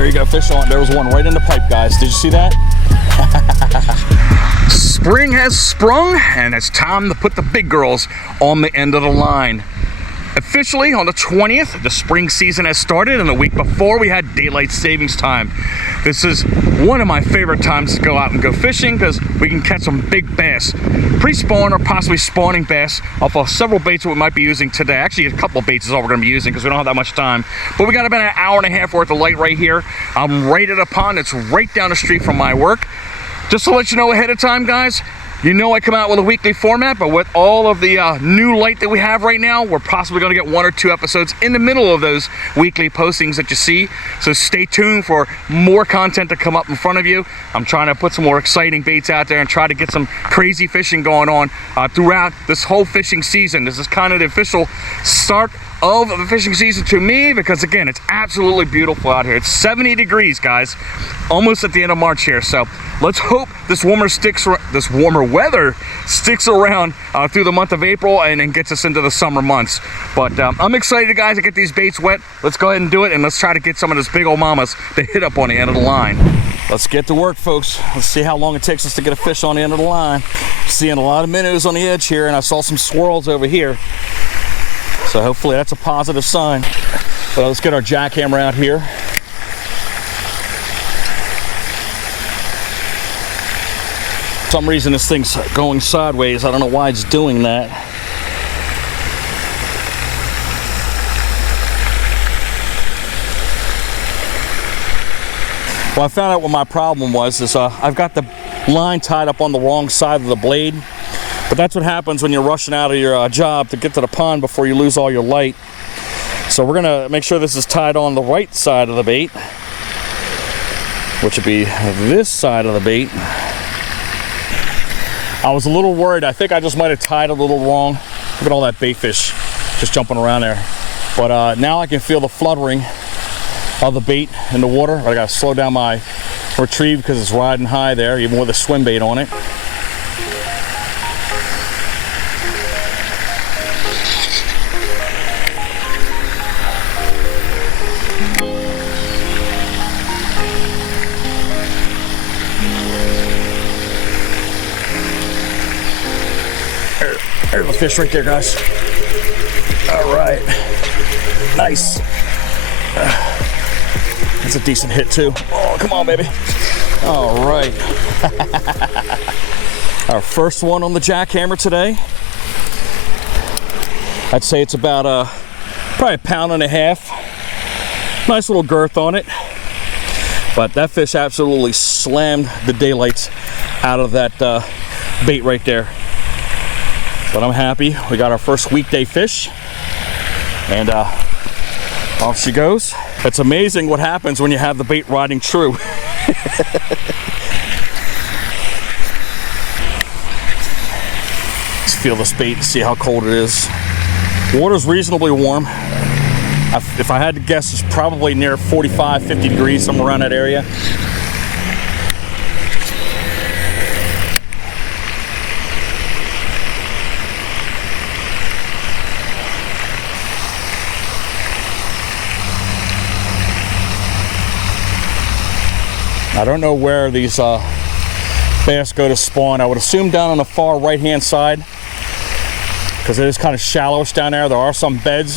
There you go, fish on. There was one right in the pipe, guys. Did you see that? Spring has sprung, and it's time to put the big girls on the end of the line. Officially on the 20th, the spring season has started, and the week before we had daylight savings time. This is one of my favorite times to go out and go fishing because we can catch some big bass, pre-spawn or possibly spawning bass off of several baits that we might be using today. Actually, a couple of baits is all we're going to be using because we don't have that much time. But we got about an hour and a half worth of light right here. I'm right at a pond. It's right down the street from my work. Just to let you know ahead of time, guys, you know I come out with a weekly format, but with all of the new light that we have right now, we're possibly going to get 1 or 2 episodes in the middle of those weekly postings that you see. So stay tuned for more content to come up in front of you. I'm trying to put some more exciting baits out there and try to get some crazy fishing going on throughout this whole fishing season. This is kind of the official start of the fishing season to me because, again, it's absolutely beautiful out here. It's 70 degrees, guys, almost at the end of March here. So let's hope this warmer weather sticks around through the month of April and then gets us into the summer months. But I'm excited, guys, to get these baits wet. Let's go ahead and do it, and let's try to get some of those big old mamas to hit up on the end of the line. Let's get to work, folks. Let's see how long it takes us to get a fish on the end of the line. Seeing a lot of minnows on the edge here, and I saw some swirls over here. So hopefully that's a positive sign. So let's get our jackhammer out here. For some reason this thing's going sideways. I don't know why it's doing that. Well, I found out what my problem was. I've got the line tied up on the wrong side of the blade. But that's what happens when you're rushing out of your job to get to the pond before you lose all your light. So we're gonna make sure this is tied on the right side of the bait, which would be this side of the bait. I was a little worried. I think I just might have tied a little wrong. Look at all that bait fish just jumping around there. But now I can feel the fluttering of the bait in the water. I gotta slow down my retrieve because it's riding high there, even with a swim bait on it. There's a fish right there, guys. All right, nice. That's a decent hit too. Oh, come on, baby. All right. Our first one on the jackhammer today. I'd say it's about probably 1.5 pounds. Nice little girth on it. But that fish absolutely slammed the daylights out of that bait right there. But I'm happy. We got our first weekday fish. And off she goes. It's amazing what happens when you have the bait riding true. Let's feel this bait and see how cold it is. Water's reasonably warm. If I had to guess, it's probably near 45, 50 degrees, somewhere around that area. I don't know where these bass go to spawn. I would assume down on the far right-hand side because it is kind of shallowish down there. There are some beds,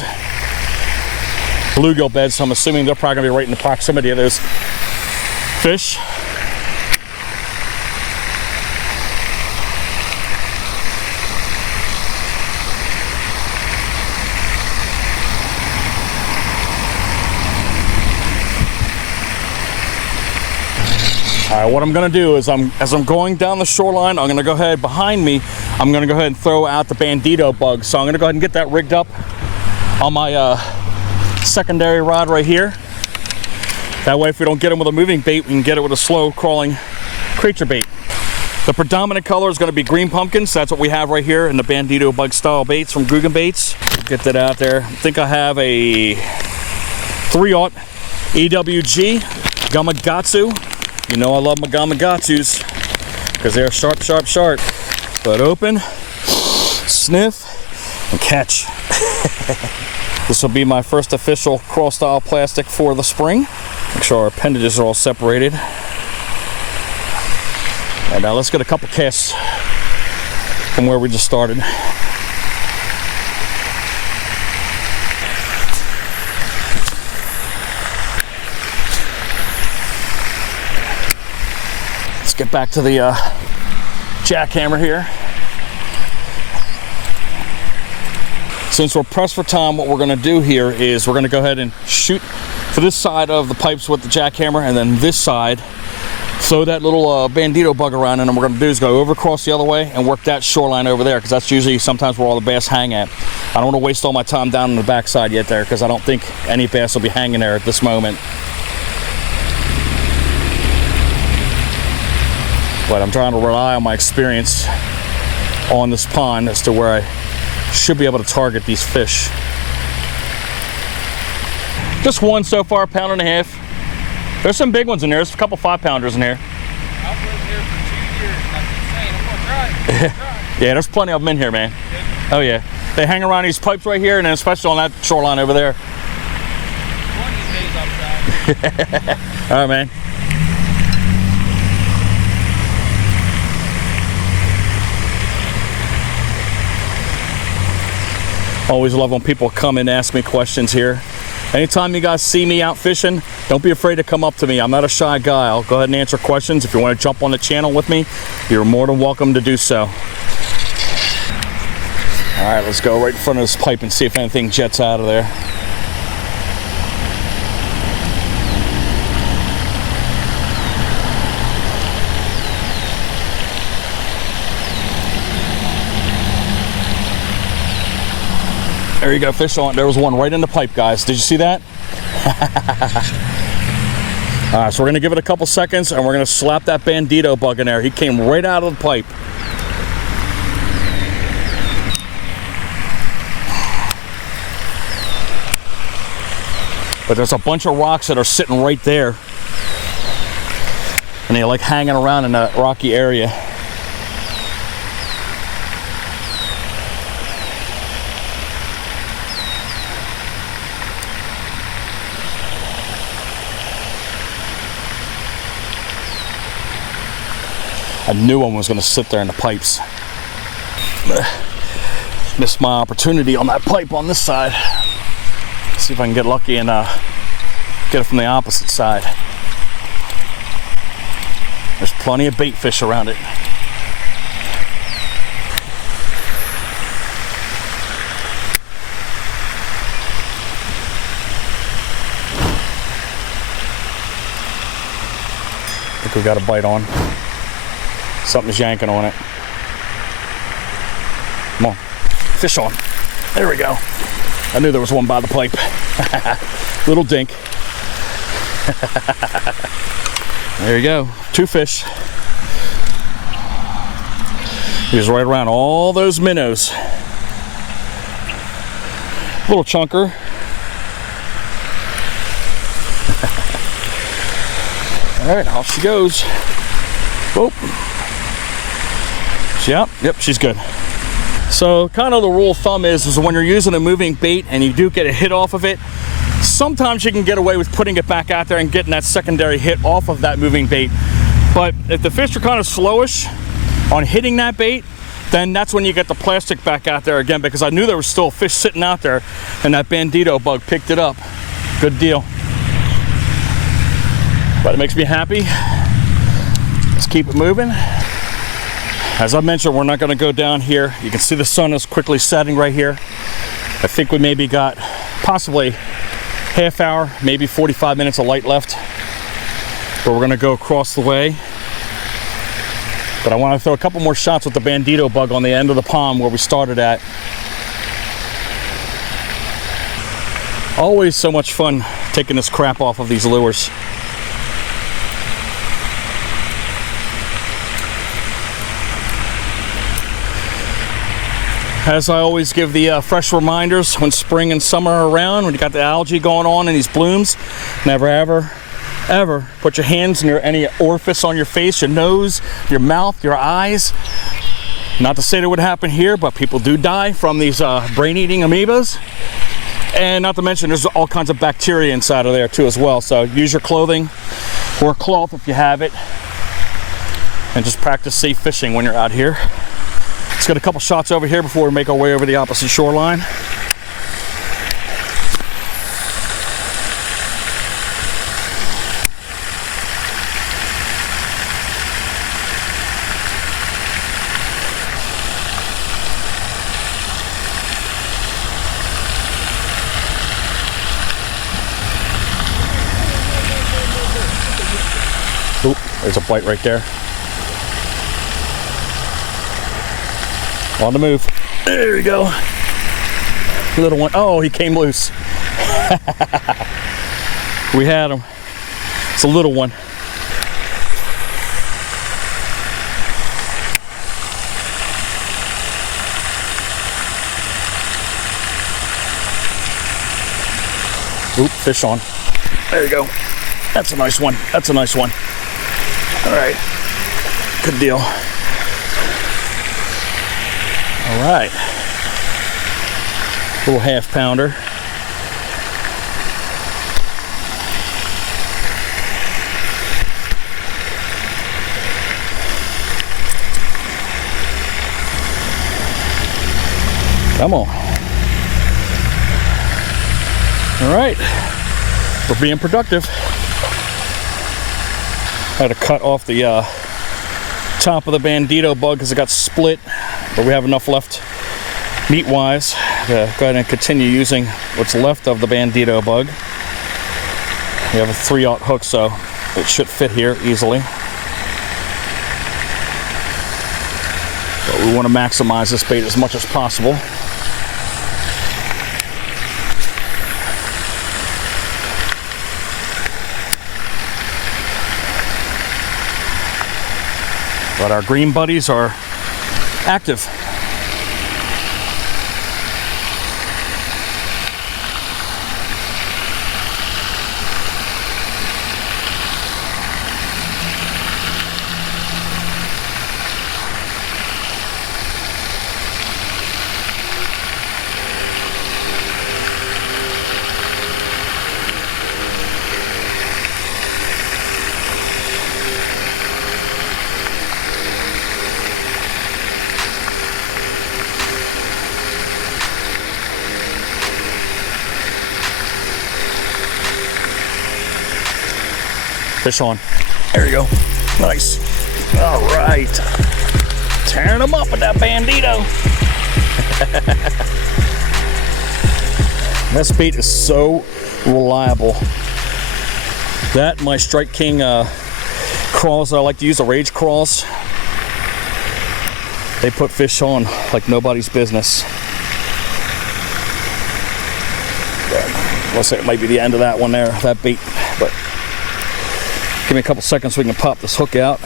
bluegill beds, so I'm assuming they're probably going to be right in the proximity of those fish. All right, what I'm gonna do is as I'm going down the shoreline, I'm gonna go ahead behind me, I'm gonna go ahead and throw out the bandito bug. So I'm gonna go ahead and get that rigged up on my secondary rod right here. That way if we don't get them with a moving bait, we can get it with a slow crawling creature bait. The predominant color is gonna be green pumpkins. That's what we have right here in the bandito bug style baits from Guggen Baits. Get that out there. I think I have a 3/0 EWG Gamakatsu. You know I love my Gamakatsus because they're sharp, sharp, sharp. But open, sniff, and catch. This will be my first official crawl style plastic for the spring. Make sure our appendages are all separated. And now let's get a couple casts from where we just started. Let's get back to the jackhammer here. Since we're pressed for time, what we're going to do here is we're going to go ahead and shoot for this side of the pipes with the jackhammer, and then this side throw that little bandito bug around, and then what we're going to do is go over across the other way and work that shoreline over there, because that's usually sometimes where all the bass hang at. I don't want to waste all my time down on the backside yet there, because I don't think any bass will be hanging there at this moment. But I'm trying to rely on my experience on this pond as to where I should be able to target these fish. Just one so far, 1.5 pounds. There's some big ones in there. There's a couple 5-pounders in here. I've lived here for 2 years and I keep saying I'm gonna try. Yeah, there's plenty of them in here, man. Oh yeah. They hang around these pipes right here, and then especially on that shoreline over there. One of these days I'll try. All right, man. Always love when people come and ask me questions here. Anytime you guys see me out fishing, don't be afraid to come up to me. I'm not a shy guy. I'll go ahead and answer questions. If you want to jump on the channel with me, you're more than welcome to do so. All right, let's go right in front of this pipe and see if anything jets out of there. There you go, fish on. There was one right in the pipe, guys. Did you see that? All right, so we're gonna give it a couple seconds and we're gonna slap that bandito bug in there. He came right out of the pipe. But there's a bunch of rocks that are sitting right there. And they like hanging around in that rocky area. I knew one was going to sit there in the pipes. Missed my opportunity on that pipe on this side. Let's see if I can get lucky and get it from the opposite side. There's plenty of bait fish around it. I think we got a bite on. Something's yanking on it. Come on, fish on. There we go. I knew there was one by the pipe. Little dink. There you go, 2 fish. He was right around all those minnows. Little chunker. All right, off she goes. Whoop. Yep, she's good. So kind of the rule of thumb is when you're using a moving bait and you do get a hit off of it, sometimes you can get away with putting it back out there and getting that secondary hit off of that moving bait. But if the fish are kind of slowish on hitting that bait, then that's when you get the plastic back out there again, because I knew there was still fish sitting out there and that bandito bug picked it up. Good deal. But it makes me happy. Let's keep it moving. As I mentioned, we're not going to go down here. You can see the sun is quickly setting right here. I think we maybe got possibly half hour, maybe 45 minutes of light left. But we're going to go across the way. But I want to throw a couple more shots with the bandito bug on the end of the pond where we started at. Always so much fun taking this crap off of these lures. As I always give the fresh reminders when spring and summer are around, when you got the algae going on in these blooms, never ever put your hands near any orifice on your face, your nose, your mouth, your eyes. Not to say that would happen here, but people do die from these brain-eating amoebas. And not to mention, there's all kinds of bacteria inside of there too as well. So use your clothing or cloth if you have it, and just practice safe fishing when you're out here. Let's get a couple shots over here before we make our way over the opposite shoreline. Oop, there's a bite right there. On the move. There we go. Little one. Oh, he came loose. We had him. It's a little one. Oop, fish on. There you go. That's a nice one. That's a nice one. All right, good deal. All right, little half pounder. Come on. All right, we're being productive. I had to cut off the top of the bandito bug because it got split, but we have enough left meat wise to go ahead and continue using what's left of the bandito bug. We have a 3/0 hook, so it should fit here easily. But we want to maximize this bait as much as possible. But our green buddies are active. Fish on. There you go. Nice. All right. Tearing them up with that bandito. This bait is so reliable. That, my Strike King crawls that I like to use, the Rage crawls, they put fish on like nobody's business. Let's say it might be the end of that one there, that bait, but give me a couple seconds so we can pop this hook out.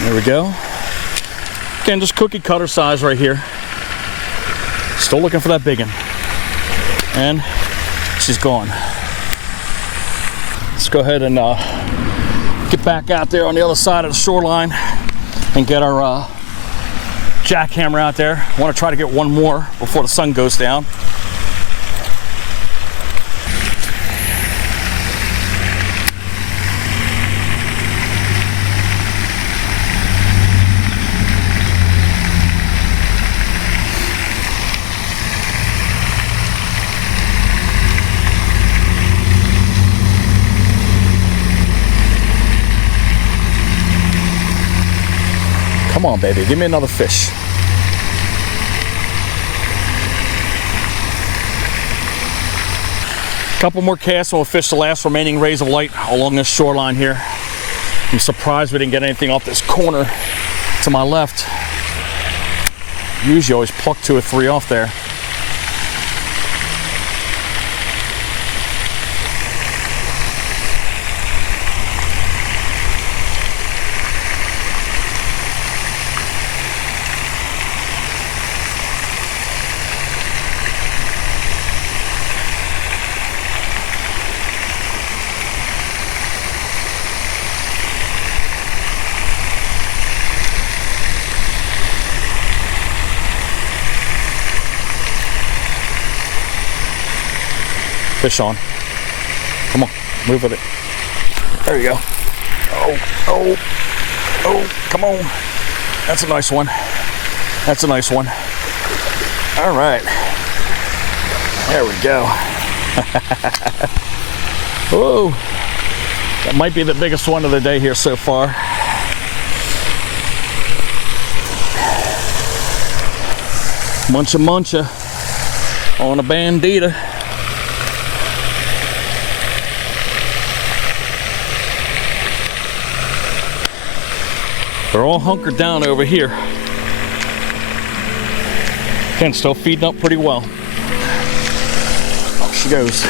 There we go. Again, just cookie cutter size right here. Still looking for that big one. And she's gone. Let's go ahead and get back out there on the other side of the shoreline and get our jackhammer out there. I want to try to get one more before the sun goes down. Come on, baby, give me another fish. Couple more casts and we'll fish the last remaining rays of light along this shoreline here. I'm surprised we didn't get anything off this corner to my left. Usually always pluck 2 or 3 off there. Fish on. Come on, move with it. There you go. Oh, come on. That's a nice one. That's a nice one. All right. There we go. Whoa. That might be the biggest one of the day here so far. Muncha on a bandita. They're all hunkered down over here. Again, still feeding up pretty well. Off she goes.